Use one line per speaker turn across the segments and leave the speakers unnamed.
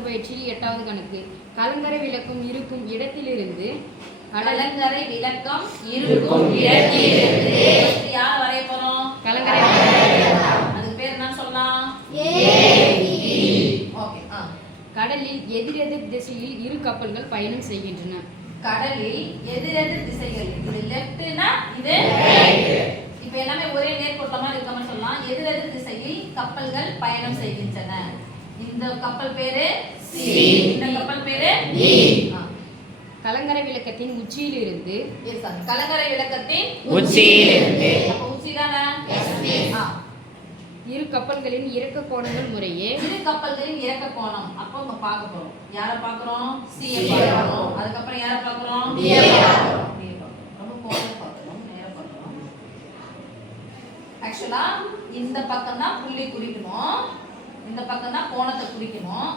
கணக்கு பயிற்சியில் எட்டாவது கணக்கு. கலங்கரை விளக்கம் இருக்கும் இடத்திலிருந்து
கலங்கரை விளக்கம் இருக்கும் இடத்திலிருந்து. யார் வரைய போறோம்?
கலங்கரை
அதுக்கு பேர் என்ன சொல்லலாம் ஓகே ஆ.
கடலில் எதிரெதிர் திசையில் இரு கப்பல்கள் பயணம் செய்கின்றன.
கடலில் எதிரெதிர் திசைகள் இது லெஃப்ட்னா இது இப்போ எல்லாமே ஒரே நேர்கோட்டமா இருக்க மாதிரி சொல்லலாம். எதிரெதிர் திசையில் கப்பல்கள் பயணம் செய்கின்றன. இந்த கப்பல் பேரு சி. இந்த கப்பல் பேரு ஆ,
கலங்கரை விளக்கத்தின் உச்சியிலிருந்து
yes sir. கலங்கரை விளக்கத்தின்
உச்சியிலிருந்து.
அப்ப உச்சி தானே?
இரு கப்பல்களின் இறக்க கோணங்கள் முறையே
இரு கப்பல்களின் இறக்க கோணம். அப்போ நம்ம பார்க்க போறோம். யாரை பார்க்கறோம்? சி பார்க்கறோம். அதுக்கப்புறம் யாரை பார்க்கறோம்? ரொம்ப கோணம் பார்க்கறோம். நேரா பார்க்கறோம். ஆக்சுவலா இந்த பக்கம் தான் புள்ளி குறிக்கணும். இந்த பக்கம் தான் கோணத்தை குறிக்கணும்.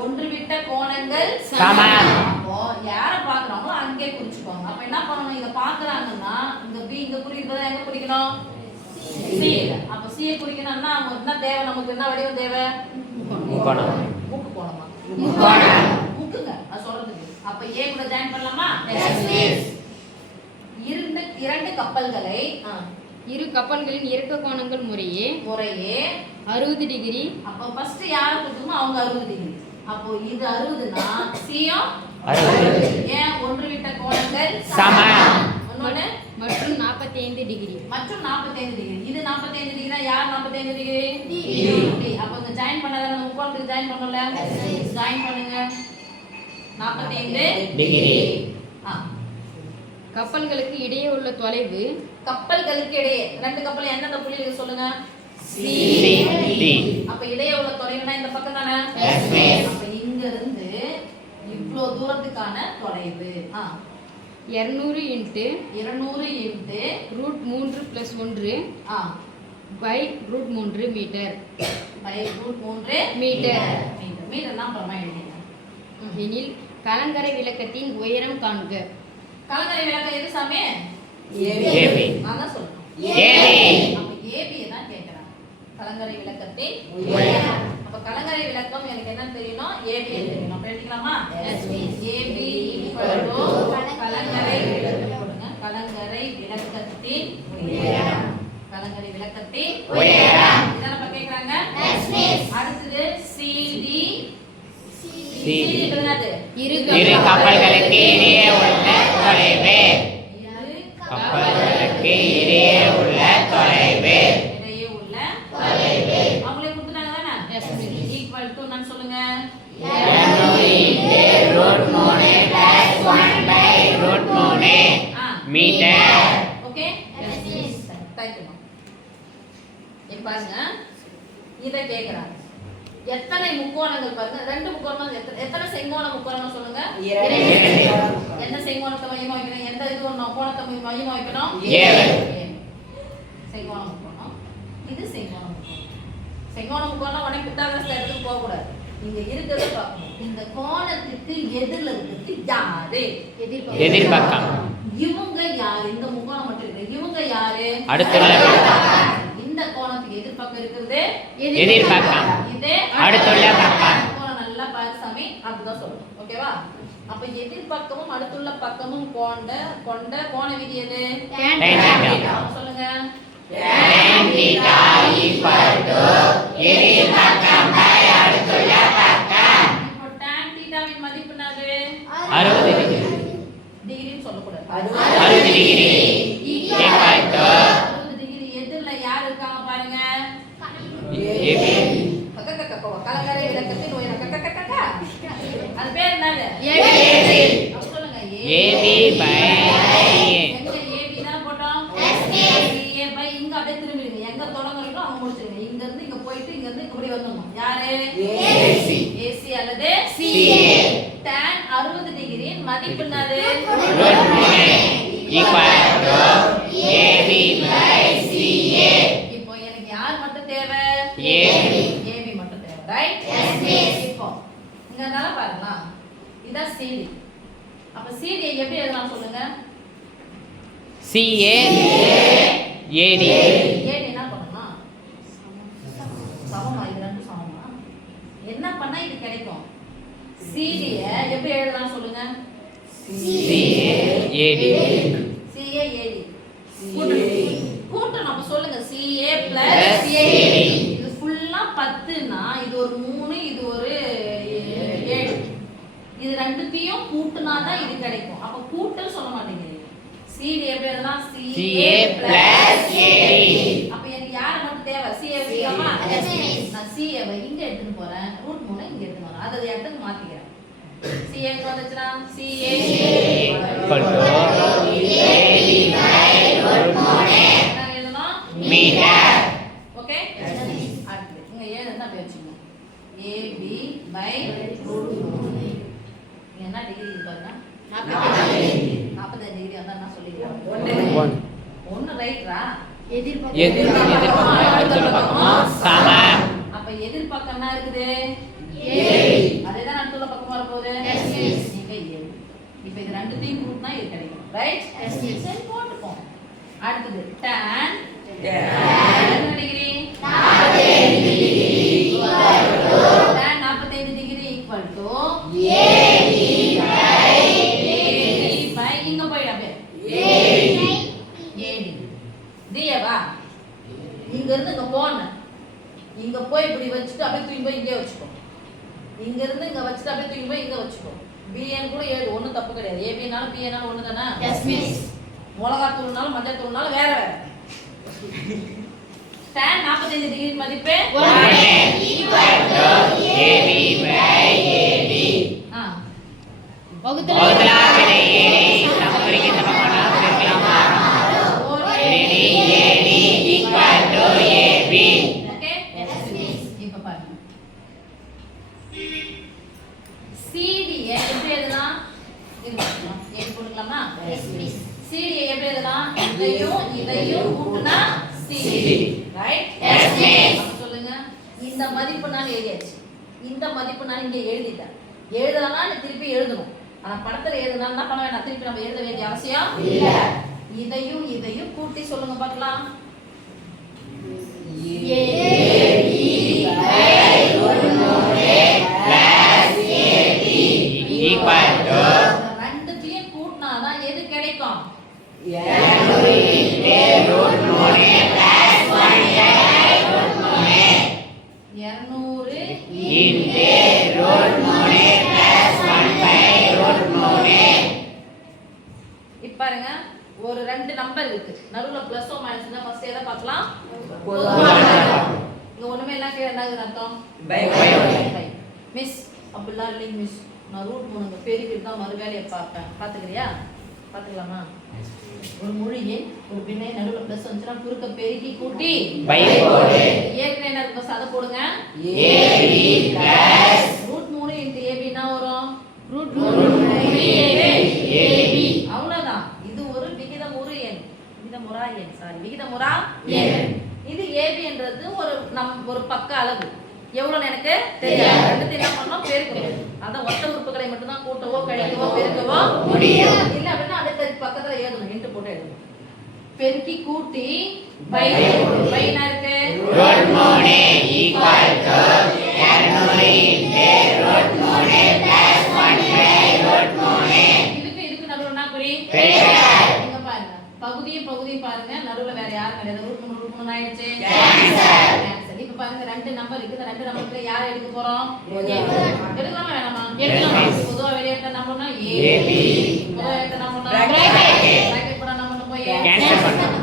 ஒன்று விட்ட கோணங்கள்
சமம்.
அப்போ யாரை பார்க்கறாங்களோ அங்கே குறிச்சுக்கோங்க. அப்ப என்ன பண்ணணும்? இதை பார்க்கறாங்கன்னா இந்த பி இங்க குறிக்கிறது எங்க குறிக்கணும்? சி அப்ப சி யை குறிக்கணும்னா அவங்க என்ன தேவை? நமக்கு என்ன வடிவம் தேவை. மூக்கு கோணமா. மூக்குங்க. அது சொல்றதுக்கு. அப்ப ஏ கூட ஜாயின் பண்ணலாமா? இரண்டு இரண்டு கப்பல்களை ஆ,
இரு கப்பல்களின் இறக்க கோணங்கள் முறையே
முறையே
அறுபது டிகிரி.
அப்போ ஃபர்ஸ்ட் யாரை கொடுத்தோமோ அவங்க அறுபது டிகிரி. அப்போ இது அறுபதுனா
அறுபது.
ஏன்? ஒன்று விட்ட கோணங்கள்
சமம்.
இன்னொன்னு?
மற்றும் நாற்பத்தி ஐந்து டிகிரி.
மற்றும் 45 டிகிரி. இது 45 டிகிரி யார் 45 டிகிரி? டி அப்போ இந்த ஜாயின் பண்ணாத நம்ம முக்கோணத்துக்கு ஜாயின் பண்ணல ஜாயின் பண்ணுங்க. 45
டிகிரி.
ஆ.
கப்பல்களுக்கு இடையே உள்ள தொலைவு.
கப்பல்களுக்கு இடையே. ரெண்டு கப்பல் எந்தெந்த புள்ளிகள் சொல்லுங்க. C
C, D.
அப்ப இடையே உள்ள தொலைவுனா இந்த பக்கம் தானே. அப்ப இங்க இருந்து இவ்ளோ தூரத்துக்கான தொலைவு. ஆ.
இரநூறு இன்ட்டு
200 இன்ட்டு
ரூட் மூன்று ப்ளஸ் ஒன்று
ஆ.
பை ரூட் மூன்று metre.
Pi root 3
metre.
Metre. மீட்டர்னா அப்புறமா எழுதிக்கலாம்.
எனில் கலங்கரை விளக்கத்தின் உயரம் காண்க.
கலங்கரை விளக்கம் எது சாமி?
ஏபி.
நான் தான் சொல்லணும்.
ஏபி.
அப்ப ஏபி தான் கலங்கரை விளக்கத்தின்
உயரம்.
அப்ப கலங்கரை விளக்கம் எனக்கு என்ன தெரியணும் ஏபி தெரியணும் அப்ப. ஏபி கலங்கரை விளக்கம் போடுங்க கலங்கரை விளக்கத்தின் உயரம். கலங்கரை விளக்கத்தின்
உயரம்.
இதான் நம்ம கேக்குறாங்க? அடுத்தது சிடி
CD.
என்னது?
இரு
இரு கப்பல்களுக்கு இடையே உள்ள தொலைவு.
இரு
கப்பல்களுக்கு இடையே உள்ள தொலைவு
இடையே உள்ள அவங்களே கொடுத்துட்டாங்க தானே
Yes, miss.
ஈக்குவல் டு நான் சொல்லுங்க
இருநூறு இன்ட்டு ரூட் மூணு பிளஸ் ஒன் பை ரூட் மூணு
ஆ
மீட்டர்
ஓகே தேங்க்யூ இப்போ பாருங்க. இதை கேட்குறாங்க எத்தனை முக்கோணங்கள் பாருங்க. ரெண்டு முக்கோணம் எத்தனை எத்தனை செங்கோண முக்கோணம் சொல்லுங்க? எந்த செங்கோணத்தை மையமா வைக்கணும் எந்த இது ஒண்ணு கோணத்தை மையமா வைக்கணும். செங்கோண முக்கோணம். இது செங்கோண முக்கோணம். செங்கோண முக்கோணம் உடனே பித்தாகரஸ் இடத்துக்கு போக கூடாது. இங்க இருக்கிறத பார்க்கணும். இந்த கோணத்துக்கு எதிரில் இருக்கிறது யாரு?
எதிர்பக்கம்.
இவங்க யாரு? இந்த முக்கோணம் மட்டும் இருக்கு இவங்க யாரு?
அடுத்துள்ள
இந்த கோணத்துக்கு எதிர்பக்கம் இருக்கிறது
எதிர்பக்கம்.
இது
அடுத்துள்ள பக்கம்.
கோணம் நல்லா பாரு சாமி. அப்படிதான் சொல்லணும். ஓகேவா அப்ப எதிர்பக்கமும் அடுத்துள்ள பக்கமும் கொண்ட கொண்ட கோண விதி எது. சொல்லுங்க. மதிப்பு
அறுபது
டிகிரின்னு சொல்லக்கூடாது.
அறுபது டிகிரி equal to
அறுபது டிகிரி எதிரில் யார் இருக்காங்க பாருங்க
ஏபி
கக்க கக்க கக்க கலங்கரை விளக்கத்தின் அது பேர் என்னது சொல்லுங்க
ஏபி
பை இங்க அப்படியே திரும்பிடுங்க எங்க தொடங்குறீங்களோ அங்க முடிச்சிருங்க இங்க இருந்து இங்க போயிட்டு இங்க இருந்து இப்படி வந்துடணும் யாரு
ஏசி
ஏசி அல்லது
சிஏ
tan 60 டிகிரியின் மதிப்பு என்னது நல்லா பாருங்களா இதான் சிடி. அப்ப சிடி எப்படி எழுதலாம் சொல்லுங்க?
சிஏ ஏடி
ஏடி என்ன பண்ணலாம் சமமா. இது ரெண்டும் சமமா? என்ன பண்ணா இது கிடைக்கும்? சிடிய எப்படி எழுதலாம் சொல்லுங்க?
ஏடி
சிஏ ஏடி கூட்டணும். அப்ப சொல்லுங்க. CA plus
AD.
இது ஃபுல்லா பத்துன்னா இது ஒரு மூணு இது ஒரு ரெண்டுத்தையும் கூட்டுனா தான் இது கிடைக்கும். அப்ப கூட்டல் சொல்ல மாட்டேங்கிறீங்க. சிடி எப்படி எழுதலாம்
CA plus AD.
அப்ப எனக்கு யார் மட்டும் தேவை?
Miss.
நான் சிஏ இங்க எடுத்துட்டு போறேன். ரூட் மூணு இங்க எடுத்துட்டு வரேன் அதை இடத்துக்கு மாத்திக்கிறேன். எழுதணும்
மீட்டர்.
ஓகே அடுத்து இருந்தா அப்படி வச்சுக்கோங்க. ஏபி பை ரூட் மூணு. இங்க என்ன டிகிரி இருக்கு பாருங்க. நாற்பத்தஞ்சு டிகிரி வந்தா என்ன சொல்லிக்கலாம்
ஒன்.
ஒண்ணு ரைட்ரா அப்ப எதிர்பக்கம் என்ன இருக்குது அதேதான் நடுவுல பக்கம் வரப்போகுது இப்ப இது ரெண்டுத்தையும் கூட்டினா இது கிடைக்கும். ரைட். சரி போட்டுப்போம். அடுத்தது tan. இங்க இருந்து இங்க போனேன். இங்க போய் இப்படி வச்சுட்டு அப்படியே தூக்கி போய் இங்கே வச்சுக்கோ. இங்க இருந்து இங்க வச்சுட்டு அப்படியே தூக்கி போய் இங்க வச்சுக்கோ. பிஎன் கூட ஏழு ஒண்ணும் தப்பு கிடையாது. ஏபினாலும் பிஎனாலும் ஒண்ணு தானே?
எஸ் மிஸ்
மிளகாய் தூள்னாலும் மஞ்சள் தூள்னாலும் வேற வேற. Tan 45 டிகிரி மதிப்பு?
ஏபி
சிடி எப்படி எழுதலாம்? எப்படி போட்டுக்கலாமா சிடி. எப்படி எழுதலாம்? இதையும் இதையும் கூட்டினா சிடி. Right
Yes, miss.
சொல்லுங்க. இந்த மதிப்பு நான் எழுதியாச்சு. இந்த மதிப்பு நான் இங்க எழுதிட்டேன். எழுதலன்னா நீ திருப்பி எழுதணும். ஆனா படத்துல எழுதலாம் என்ன பண்ண திருப்பி நம்ம எழுத வேண்டிய அவசியம்
இல்ல.
இதையும் இதையும் கூட்டி சொல்லுங்க பார்க்கலாம்.
Equal to
இந்த ரெண்டுத்தையும் கூட்டினாதான் எது கிடைக்கும் இருநூறு
into root மூணு plus one by root மூணு
இப்ப பாருங்க ஒரு ரெண்டு நம்பர் இருக்கு நடுவுல பிளஸ் ஓ மைனஸ் தான் ஃபர்ஸ்ட் எதை பார்க்கலாம் இங்க ஒண்ணுமே இல்ல கீழே என்ன இருக்குது அர்த்தம். மிஸ் அப்படிலாம் இல்லைங்க மிஸ் நான் ரூட் மூணுங்க பெருக்கிட்டு தான் மறு வேலையை பார்ப்பேன் பார்த்துக்கிறியா? பார்த்துக்கலாமா? ஒரு முழு எண் ஒரு பின்னை நடுவுல பிளஸ் வந்துச்சுன்னா குறுக்க பெருக்கி கூட்டி. ஏற்கனவே என்ன இருக்கு அதை போடுங்க. எனக்கு தெரியாது. ரெண்டுத்தையும் என்ன பண்ணோம் பெருக்கணும் அந்த ஒத்த உறுப்புகளை மட்டும் தான் கூட்டவோ கழிக்கவோ பெருக்கவோ
முடியும்.
இல்ல அப்படின்னா அடுத்த பக்கத்துல எழுதணும் இன்ட்டு போட்டு எழுதணும். பெருக்கி கூட்டி பை பை என்ன இருக்கு? இதுக்கு இதுக்கு நடுவுல என்ன குறி? பகுதியும் பகுதியும் பாருங்க. நடுவுல வேற யாரும் கிடையாது. ரூட் மூணு ஆயிடுச்சு. பாருங்க ரெண்டு நம்பர் இருக்கு. இந்த ரெண்டு நம்பர்ல யாரை எடுக்க போறோம்?
எடுக்கலாம்.
வேணாமா?
எடுக்கலாம்.
பொதுவா வெளிய எடுத்த நம்பர்னா ஏ.
AB.
பொதுவா எடுத்த நம்பர்னா போட போய்.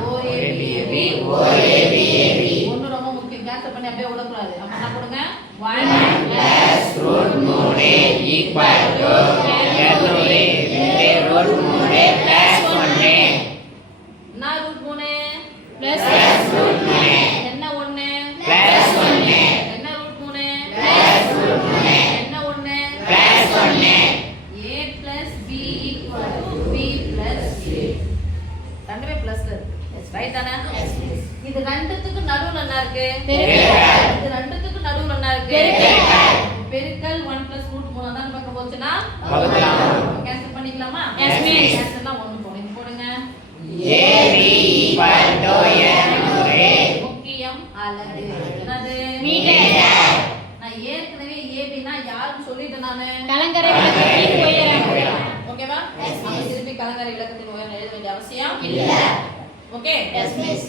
O AB AB
O AB AB
ஒண்ணு ரொம்ப முக்கியம். கேன்சல் பண்ணி அப்படியே விடக்கூடாது. அப்ப என்ன போடுங்க? 1
plus root மூணு equal to இருநூறு into root மூணு plus ஒன்று
என்ன ரூட் மூணு
பிளஸ்
plus root மூணு
என்ன ஒண்ணு
plus ஒன்று
என்ன ரூட் மூணு
plus root மூணு
என்ன ஒண்ணு
plus ஒன்று
a plus b equal to b plus a ரெண்டுமே பிளஸ்ல இருக்கு ரைட் தானே இது ரெண்டுத்துக்கு நடுவுல என்ன இருக்கு. இது ரெண்டுத்துக்கு நடுவுல என்ன இருக்கு?
பெருக்கல்.
1 plus root 3 தான் பக்கம் போச்சுனா
வகுக்கலாம்.
கேன்சல் பண்ணிக்கலாமா. கேன்சல்லாம் ஒண்ணு போடுங்க போடுங்க. முக்கியம் அலகு. என்னது. நான் ஏற்கனவே ஏபினா யாருன்னு சொல்லிட்டேனா நானு.
கலங்கரை
ஓகேவா திருப்பி கலங்கரை விளக்கத்தின் உயரம் எழுத வேண்டிய அவசியம்
இல்ல.
Okay
yes miss